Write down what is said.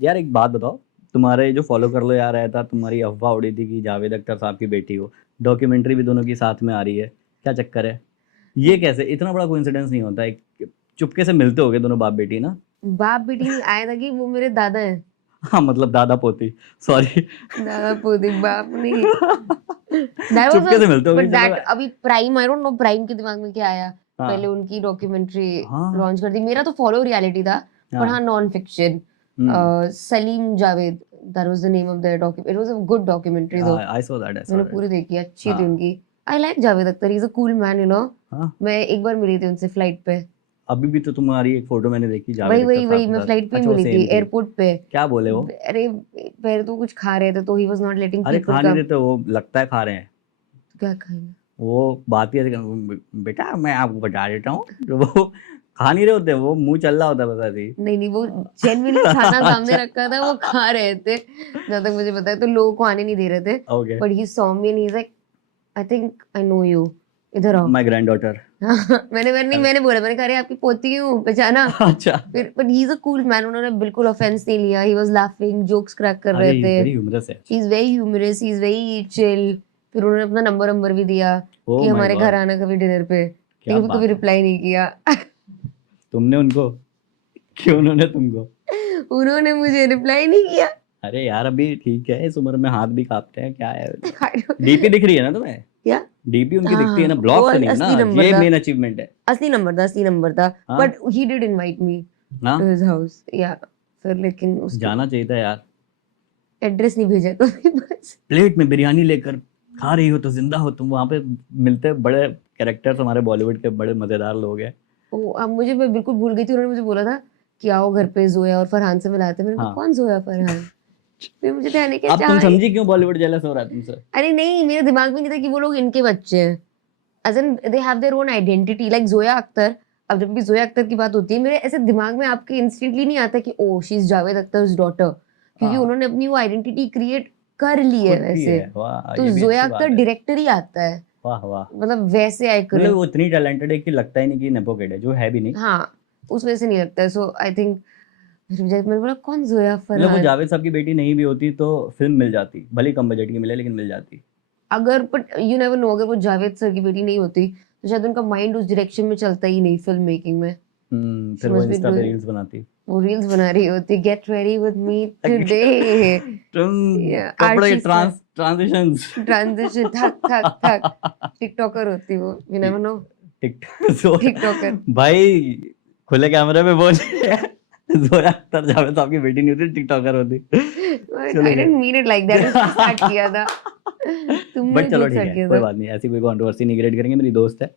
यार एक बात बताओ, तुम्हारे जो फॉलो कर लो यार आया था, तुम्हारी अफवाह उड़ी थी कि जावेद अख्तर साहब की बेटी हो, डॉक्यूमेंट्री भी दोनों की साथ में आ रही है, क्या चक्कर है? ये कैसे, इतना बड़ा कोइंसिडेंस नहीं होता है, चुपके से मिलते होगे दोनों बाप बेटी ना? बाप बेटी नहीं आया था कि वो मेरे दादा है। हाँ मतलब दादा पोती, सॉरी। दादा पोती, बाप नहीं। दैट वाज चुपके से मिलते होगे, बट चलो। दैट अभी prime, I don't know prime के दिमाग में क्या आया। पहले हाँ उनकी डॉक्यूमेंट्री हाँ लॉन्च कर दी। मेरा तो फॉलो रियलिटी था, पर हाँ। हाँ non fiction. Hmm. Salim Javed, that was the name of the document. It was a good documentary though. I saw that, I saw मैंने दैट। पूरी देखी, अच्छी थी हाँ उनकी। I like Javed Akhtar, he is a cool man, you know. हाँ। मैं एक बार मिली थी उनसे फ्लाइट पे। अभी भी तो तुम्हारी एक फोटो मैंने देखी जावेद वही अख्तर वही साहब वही, के मैं साथ। फ्लाइट पे ही अच्छा वो मिली थी सेम थी। एयरपोर्ट पे। क्या बोले वो? अरे पहले तो कुछ खा रहे थे, तो ही वाज नॉट लेटिंग अरे पीपल खा नहीं कम। देते, वो लगता है खा रहे हैं। क्या खाएंगे? वो बात ही ऐसे बेटा मैं आपको बता देता हूँ, जो वो खा नहीं रहे होते, वो मुंह चल रहा होता है, बस ऐसे ही। नहीं नहीं, वो जेन्युइनली खाना सामने अच्छा। रखा था, वो खा रहे थे जहां तक मुझे पता है। तो लोगों को आने नहीं दे रहे थे। Okay. But he saw me and he is like, I think I know you, इधर आओ। My grand daughter. मैंने बोला, मैंने कहा अरे आपकी पोती हूँ, पहचाना? अच्छा। फिर but he is a cool man, उन्होंने बिल्कुल ऑफेंस नहीं लिया। He was laughing, jokes crack कर अरे रहे थे। वेरी ह्यूमरस है। He is very humorous, he is very chill. फिर उन्होंने अपना नंबर भी दिया ओ कि माय हमारे घर गॉड, आना कभी डिनर पे, क्या लेकिन कभी बात है। रिप्लाई नहीं किया। तुमने उनको कि उन्होंने तुमको? उन्होंने मुझे रिप्लाई नहीं किया। अरे यार अभी ठीक है, इस उम्र में हाथ भी कांपते हैं, क्या है। I don't- डीपी दिख रही है ना तुम्हें? क्या? डीपी उनकी हाँ दिखती है हाँ, ना, वो ब्लॉक तो नहीं है ना? असली नंबर ये था। मेन अचीवमेंट है। असली नंबर था, असली नंबर था। हाँ but he did invite me to हाँ। हिज हाउस, या फिर लेकिन उसको जाना चाहिए था यार। एड्रेस नहीं भेजा कभी बस। प्लेट में बिरयानी लेकर खा रही हो तो जिंदा हो तुम, वहां पे मिलते बड़े कैरेक्टर्स, हमारे बॉलीवुड के बड़े मजेदार लोग हैं। ओ, अब मुझे, मैं बिल्कुल भूल गई थी। उन्होंने मुझे बोला था कि आओ घर पे, जोया और फरहान से मिलाते हैं। मैंने कहा हाँ। कौन जोया फरहान? फिर मुझे ध्यान है कि अब तुम अच्छा समझी क्यों बॉलीवुड जेलस हो रहा है तुमसे? अरे नहीं, मेरे दिमाग में नहीं था कि वो लोग इनके बच्चे हैं। As an they have their own identity, like Zoya Akhtar. अब जब भी जोया अख्तर की बात होती है, मेरे ऐसे दिमाग में आपके इंस्टेंटली नहीं आता कि oh she is Javed Akhtar's daughter, क्योंकि हाँ उन्होंने अपनी वो आइडेंटिटी क्रिएट कर ली है खुद की वैसे। है, वाह तो ये भी जोया अच्छी अख्तर बात है। डायरेक्टर ही आता है, वाह वाह। मतलब वैसे मतलब आइकन। वो इतनी टैलेंटेड है कि लगता ही नहीं कि नेपो किड है, जो है भी नहीं। हाँ, उस वजह से नहीं लगता है। सो आई थिंक, फिर जब मैंने बोला कौन जोया मतलब वो फरहान, जावेद साहब की बेटी नहीं भी होती तो फिल्म मिल जाती, भले ही कम बजट की मिले लेकिन मिल जाती। अगर, बट यू नेवर नो, अगर वो जावेद सर की बेटी नहीं होती तो शायद उनका माइंड उस डायरेक्शन में चलता ही नहीं फिल्म मेकिंग में। फिर शी वो मस्ट बी इंस्टा पे डूइंग, रील्स बनाती। वो रील्स बना रही होती, get ready with me today, तुम कपड़े आर्ची सर, ट्रांजिशंस। ट्रांजिशन, थक थक थक। टिकटॉकर होती वो, you never know. TikTok TikToker. भाई, खुले कैमरे में बोल रही है। जोया अख्तर जावेद साहब की बेटी नहीं होती, टिकटॉकर होती। चलो I didn't mean it like that, उसने स्टार्ट किया था। तुमने बट चलो खुद ठीक स्टार्ट है, किया कोई था। बात नहीं, ऐसी कोई कंट्रोवर्सी नहीं क्रिएट करेंगे, मेरी दोस्त है।